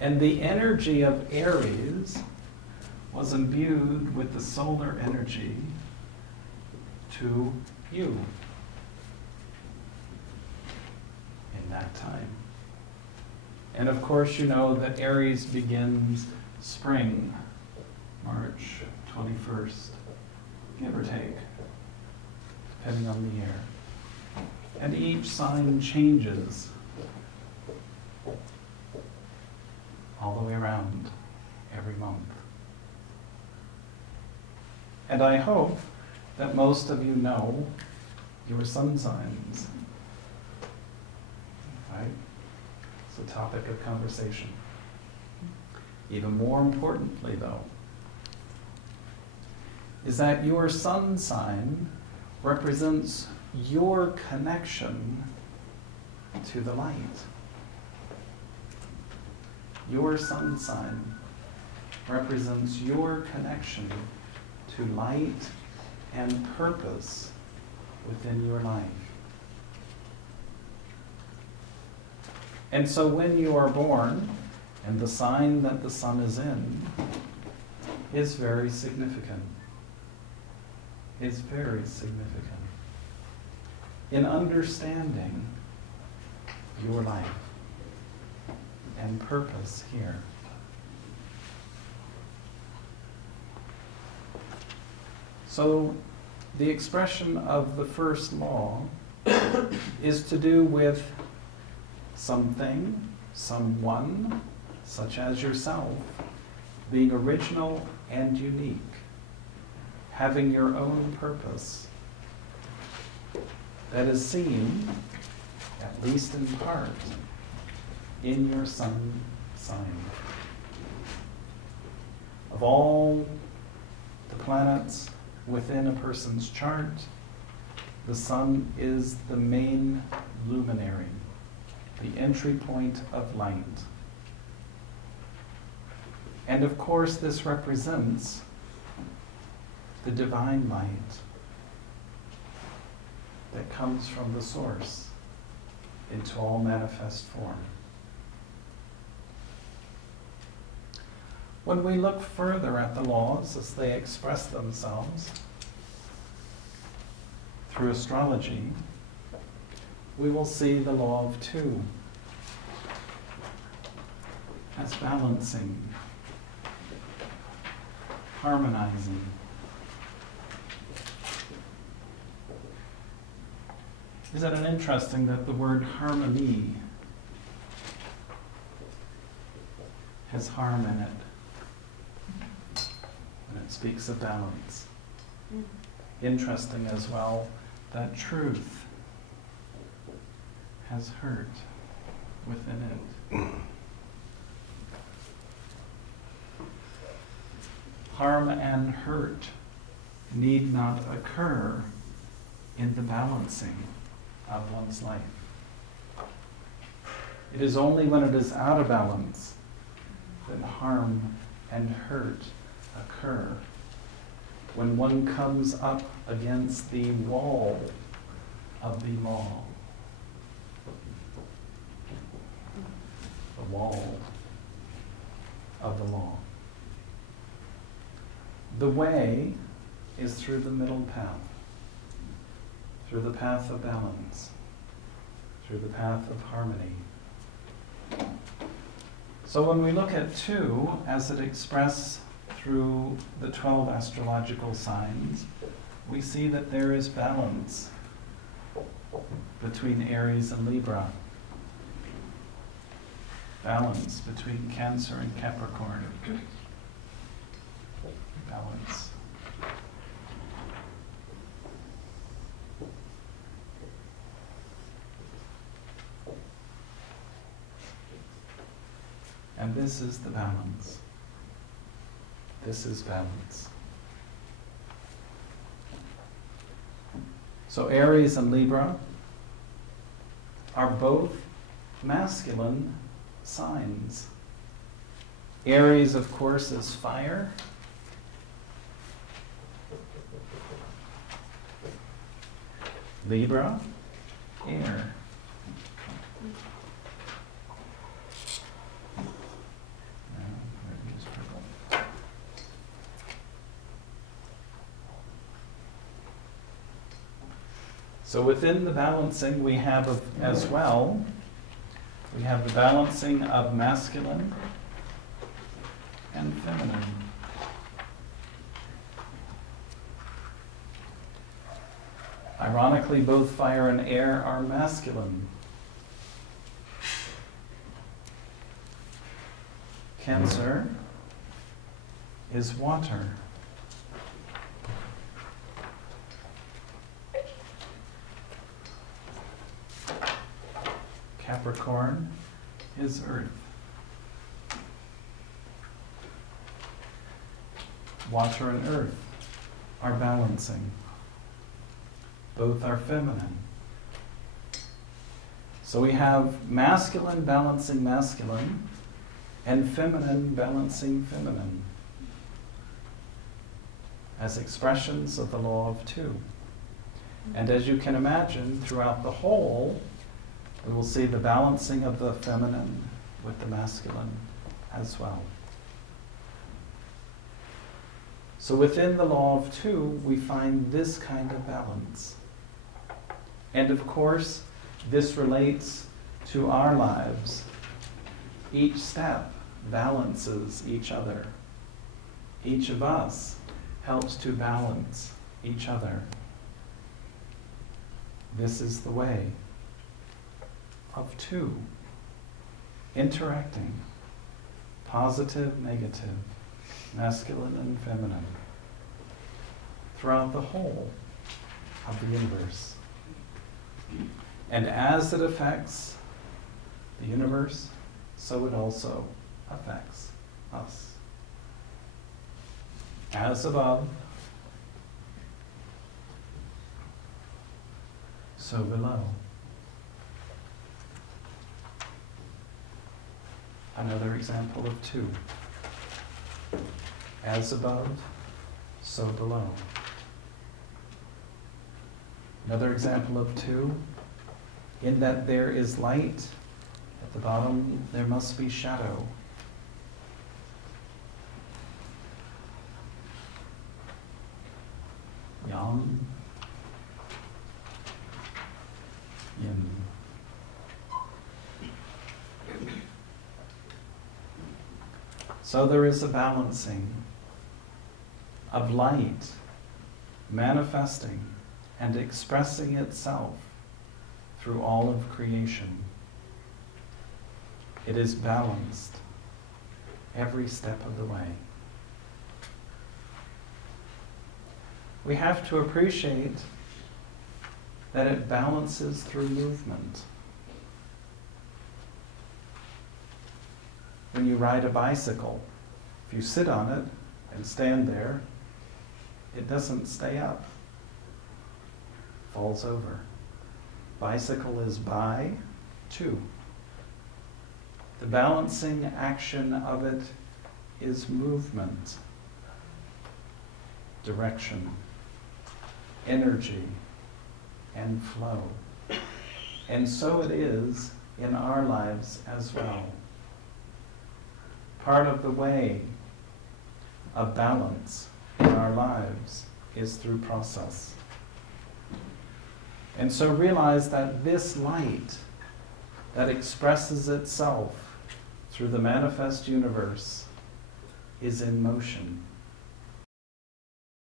And the energy of Aries was imbued with the solar energy to you in that time. And of course, you know that Aries begins spring, March 21st, give or take, depending on the year. And each sign changes all the way around every month. And I hope that most of you know your sun signs, right? It's a topic of conversation. Even more importantly, though, is that your sun sign represents your connection to the light. Your sun sign represents your connection to light and purpose within your life. And so when you are born, and the sign that the sun is in is very significant. Is very significant in understanding your life and purpose here. So the expression of the first law is to do with something, someone, such as yourself, being original and unique, having your own purpose that is seen, at least in part, in your sun sign. Of all the planets within a person's chart, the sun is the main luminary, the entry point of light. And of course, this represents the divine light that comes from the source into all manifest form. When we look further at the laws as they express themselves through astrology, we will see the law of two as balancing, harmonizing. Isn't it interesting that the word harmony has harm in it? And it speaks of balance. Interesting as well that truth has hurt within it. Harm and hurt need not occur in the balancing of one's life. It is only when it is out of balance that harm and hurt occur. When one comes up against the wall of the law. The wall of the law. The way is through the middle path, through the path of balance, through the path of harmony. So when we look at two as it expressed through the 12 astrological signs, we see that there is balance between Aries and Libra, balance between Cancer and Capricorn, balance. And this is the balance. This is balance. So Aries and Libra are both masculine signs. Aries, of course, is fire. Libra, air. So within the balancing we have as well, we have the balancing of masculine and feminine. Ironically, both fire and air are masculine. Cancer is water. Capricorn is earth. Water and earth are balancing. Both are feminine. So we have masculine balancing masculine and feminine balancing feminine as expressions of the law of two. And as you can imagine, throughout the whole, we will see the balancing of the feminine with the masculine as well. So within the law of two, we find this kind of balance. And of course, this relates to our lives. Each step balances each other. Each of us helps to balance each other. This is the way of two interacting, positive, negative, masculine and feminine, throughout the whole of the universe. And as it affects the universe, so it also affects us. As above, so below. Another example of two. As above, so below. Another example of two, in that there is light, at the bottom there must be shadow. Yang, yin. So there is a balancing of light manifesting and expressing itself through all of creation. It is balanced every step of the way. We have to appreciate that it balances through movement. When you ride a bicycle, if you sit on it and stand there, it doesn't stay up. Falls over. Bicycle is by, to. The balancing action of it is movement, direction, energy, and flow. And so it is in our lives as well. Part of the way of balance in our lives is through process. And so realize that this light that expresses itself through the manifest universe is in motion.